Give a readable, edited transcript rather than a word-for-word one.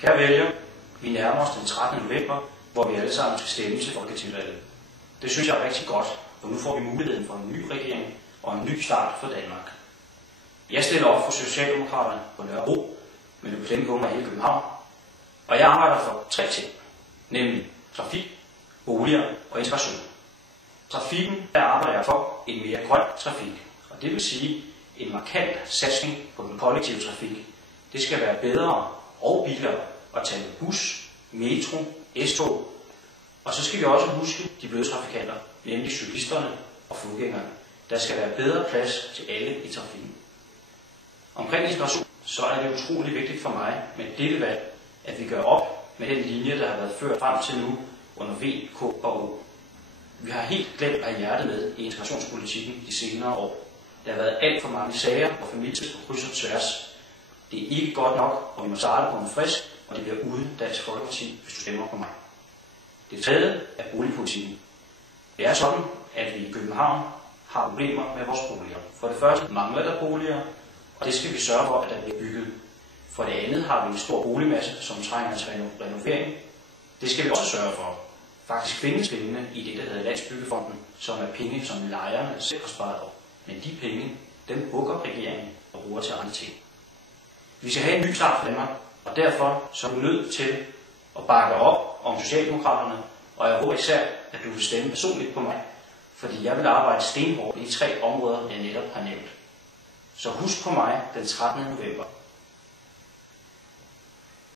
Kære vælgere, vi nærmer os den 13. november, hvor vi alle sammen skal stemme til folketingsvalget. Det synes jeg er rigtig godt, for nu får vi muligheden for en ny regering og en ny start for Danmark. Jeg stiller op for Socialdemokraterne på Nørrebro, men det beklemmer hele København, og jeg arbejder for 3 ting, nemlig trafik, boliger og integration. Trafikken, der arbejder jeg for en mere grøn trafik, og det vil sige en markant satsning på den kollektive trafik. Det skal være bedre og billigere at tage bus, metro, S-tog, og så skal vi også huske de bløde trafikanter, nemlig cyklisterne og fodgængerne. Der skal være bedre plads til alle i trafikken. Omkring integration, så er det utrolig vigtigt for mig med dette valg, at vi gør op med den linje, der har været ført frem til nu under V, K og O. Vi har helt glemt at have hjertet med i integrationspolitikken de senere år. Der har været alt for mange sager og familier på kryds og tværs. Det er ikke godt nok, og vi må starte på en frisk, og det bliver uden Dansk Folkeparti, hvis du stemmer på mig. Det tredje er boligpolitikken. Det er sådan, at vi i København har problemer med vores boliger. For det første mangler der boliger, og det skal vi sørge for, at der bliver bygget. For det andet har vi en stor boligmasse, som trænger til renovering. Det skal vi også sørge for. Faktisk findes pengene i det, der hedder Landsbyggefonden, som er penge, som lejerne selv har sparet op. Men de penge, dem hugger regeringen og bruger til andre ting. Vi skal have en ny start for Danmark, og derfor så er vi nødt til at bakke op om Socialdemokraterne, og jeg håber især, at du vil stemme personligt på mig, fordi jeg vil arbejde stenhårdt i de 3 områder, jeg netop har nævnt. Så husk på mig den 13. november.